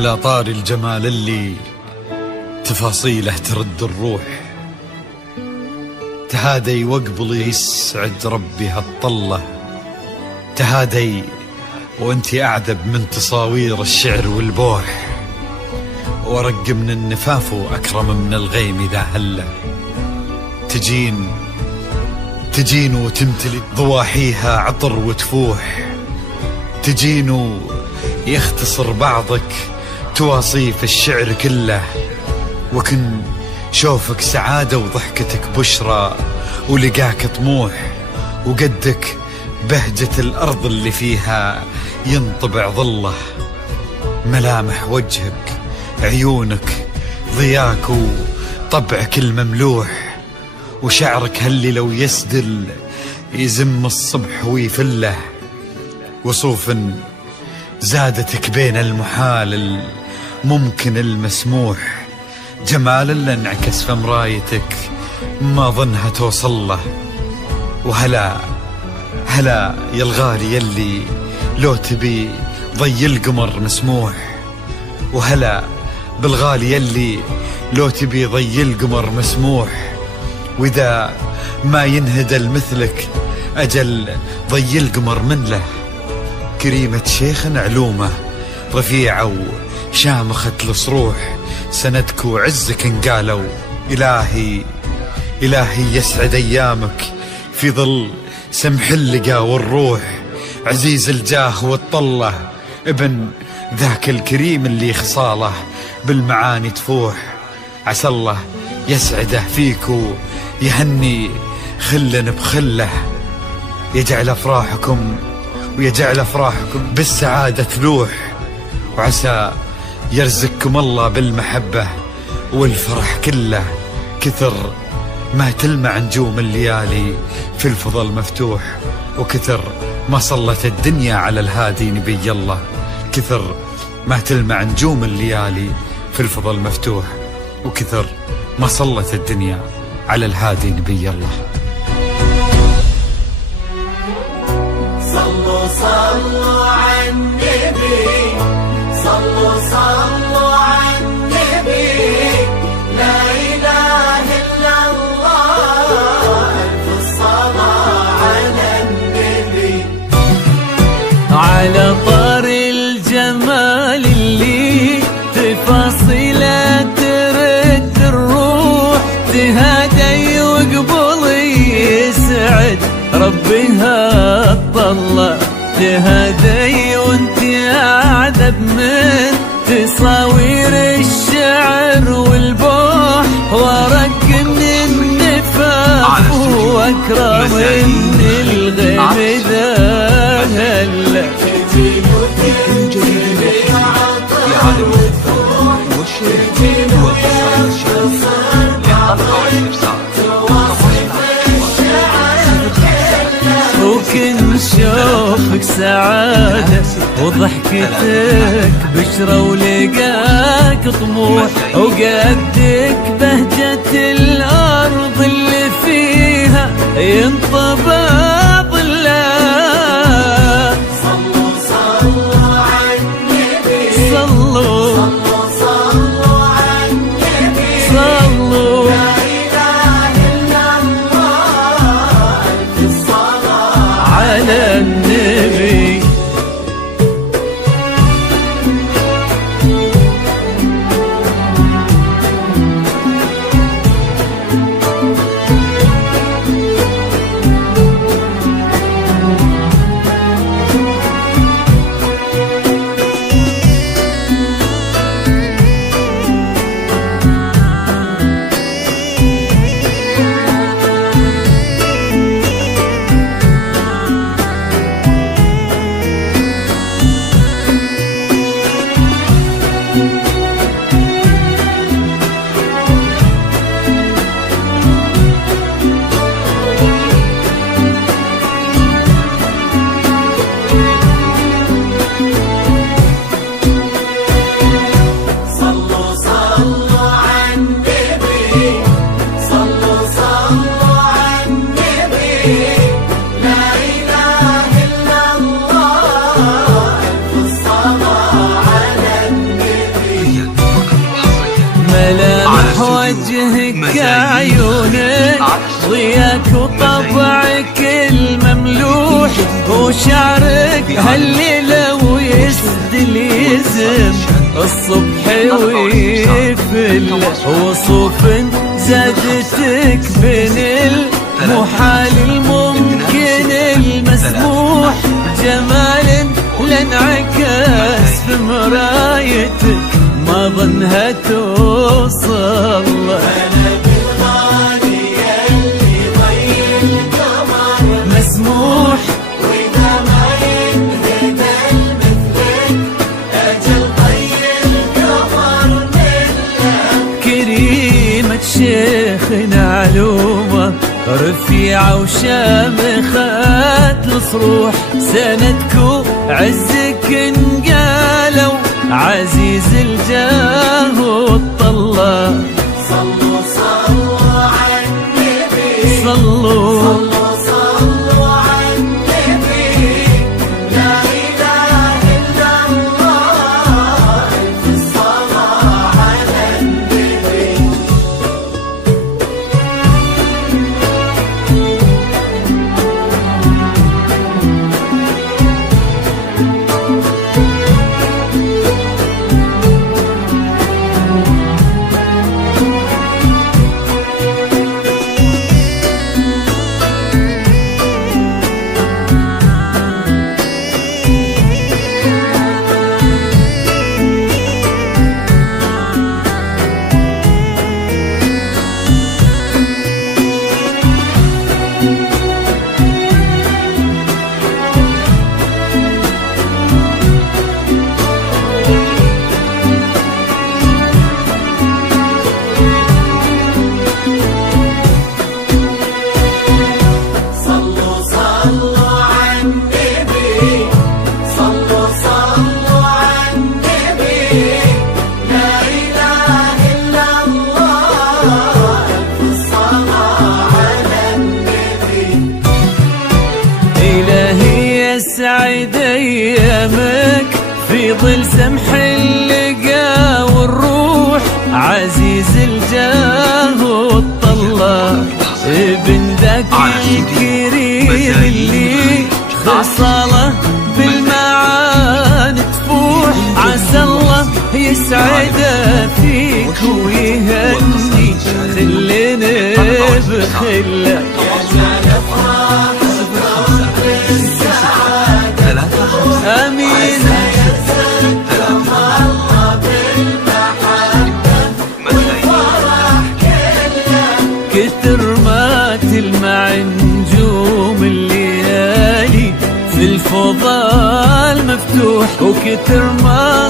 على طار الجمال اللي تفاصيله ترد الروح، تهادي واقبلي يسعد ربي هالطلة، تهادي وانتي أعذب من تصاوير الشعر والبوح، ورق من النفاف وأكرم من الغيم إذا هله، تجين وتمتلي ضواحيها عطر وتفوح، تجين يختصر بعضك تواصيف الشعر كله، وكن شوفك سعادة وضحكتك بشرى ولقاك طموح، وقدك بهجة الأرض اللي فيها ينطبع ظله، ملامح وجهك عيونك ضياك وطبعك المملوح، وشعرك هاللي لو يسدل يزم الصبح ويفله، وصوف زادتك بين المحال الممكن المسموح، جمال اللي انعكس في مرايتك ما ظنها توصل له، وهلا يا الغالي يلي لو تبي ضي القمر مسموح، وهلا بالغالي يلي لو تبي ضي القمر مسموح، وإذا ما ينهدل مثلك أجل ضي القمر من له، كريمة شيخ علومه رفيعة وشامخة الصروح، سندك وعزك انقالوا إلهي يسعد أيامك في ظل سمح اللقا والروح، عزيز الجاه والطلة ابن ذاك الكريم اللي خصاله بالمعاني تفوح، عسى الله يسعده فيك ويهني خل بخله، يجعل أفراحكم بالسعادة تلوح، وعسى يرزقكم الله بالمحبة والفرح كله، كثر ما تلمع نجوم الليالي في الفضل مفتوح، وكثر ما صلت الدنيا على الهادي نبي الله، كثر ما تلمع نجوم الليالي في الفضل مفتوح، وكثر ما صلت الدنيا على الهادي نبي الله. صلوا على النبي، صلوا على النبي، لا إله إلا الله، ألف الصلاة على النبي. على طار الجمال اللي تفاصيله ترد الروح، تهادي وقبل يسعد ربها الطلة، تهادي وانت أعذب من تصاوير الشعر والبوح، ورق من النفاق واكرم من الغيم ذا هلا، تجين وتمتلي عطر وتفوح، تجين ويختصر بعضك تواصف الشعر كله، وكن شوفك سعادة وضحكتك بشرى ولقاك طموح، وقدك بهجة الأرض اللي فيها ينطبع ظله. صلوا على النبي، صلوا على النبي، صلوا لا إله إلا الله، ألف الصلاة على النبي. الصلاة على النبي. ضياك وطبعك المملوح وشعرك هالليلة ويسدل يزم الصبح ويفل وصوف زادتك بين المحال الممكن المسموح جمال لانعكاس في مرايتك ما ظنها توصل. أنا بالغالي اللي ضي القمر مسموح وإذا ما ينهدى مثلك أجل ضي القمر ملة. كريمة شيخنا علومة رفيعة وشامخات الصروح سندكو عزك انقالوا عزيز الجاه والطلة. صلوا صلوا على النبي صلوا صلوا صلوا على النبي لا إله إلا الله في الصلاة على النبي. يسعد ايامك في ظل سمح اللقا والروح عزيز الجاه والطلة ابن ذاك الكريم اللي خصاله بالمعاني تفوح عسى الله يسعده فيك ويهني خلينا بخلة امين كثر ما تلمع نجوم الليالي في الفضاء المفتوح وكثر ما